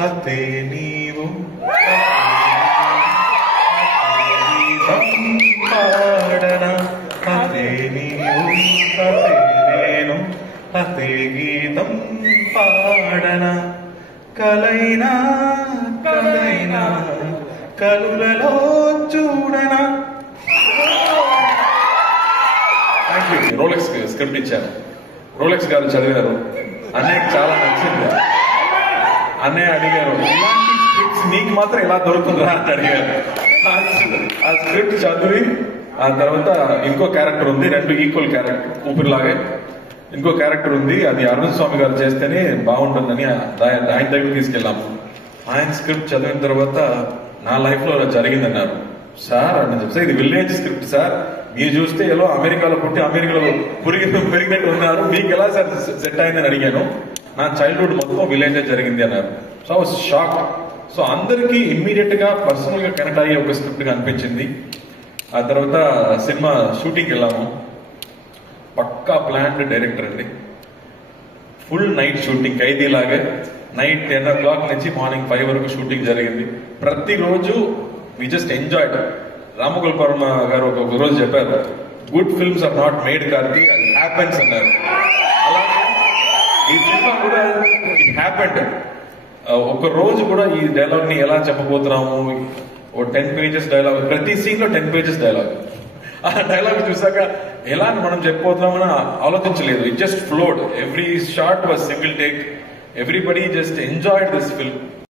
కథే నీవు పాడనా కథే నీవు కథే నేను కథే గీతం పాడనా కలైనా కలైనా కలులలో చూడనా. రోలెక్స్ స్క్రిప్ట్ ఇచ్చాను. రోలెక్స్ గారు చదివారు. అన్నయ్యకి చాలా నచ్చింది. అన్నయ్య అడిగారు, ఇలాంటి స్క్రిప్ట్స్ నీకు మాత్రం ఇలా దొరుకుతుందా అని అడిగారు. ఆ స్క్రిప్ట్ చదివి ఆ తర్వాత ఇంకో క్యారెక్టర్ ఉంది, రెండు ఈక్వల్ క్యారెక్టర్ ఊపిరిలాగే ఇంకో క్యారెక్టర్ ఉంది, అది అరుణ్ స్వామి గారు చేస్తేనే బాగుంటుందని ఆయన దగ్గర తీసుకెళ్ళాము. ఆయన స్క్రిప్ట్ చదివిన తర్వాత నా లైఫ్ లో జరిగిందన్నారు. సార్ అని చెప్తే ఇది విలేజ్ స్క్రిప్ట్ సార్, మీరు చూస్తే ఎలా అమెరికాలో పుట్టి అమెరికాలో పెరిగినట్టు ఉన్నారు, మీకు ఎలా సార్ సెట్ అయిందని అడిగాను. నా చైల్డ్హుడ్ మొత్తం విలేజ్ జరిగింది అన్నారు. So I was shock. So అందరికీ ఇమ్మీడియట్ గా పర్సనల్ గా కనెక్ట్ అయ్యే ఒక స్క్రిప్ట్ గా అనిపించింది. ఆ తర్వాత సినిమా షూటింగ్కి వెళ్ళాము. పక్కా ప్లాన్డ్ డైరెక్టర్ అండి. ఫుల్ నైట్ షూటింగ్, ఖైదీలాగే నైట్ 10 o'clock నుంచి మార్నింగ్ 5 వరకు షూటింగ్ జరిగింది. ప్రతిరోజు we just enjoyed. Ramgopal Varma గారు ఒక రోజు చెప్పారు, good films are not made కార్తీ, అది హ్యాపెన్స్ అన్నారు. అలాగే ఈ సినిమా కూడా ఇట్ హ్యాపెండ్. ఒక రోజు కూడా ఈ డైలాగ్ ని ఎలా చెప్పబోతున్నాము, ఓ 10 pages డైలాగ్, ప్రతి సీన్ లో 10 pages డైలాగ్. ఆ డైలాగ్ చూసాక ఎలా మనం చెప్పబోతున్నామని ఆలోచించలేదు. It just flowed. Every shot was single take. Everybody just enjoyed this film.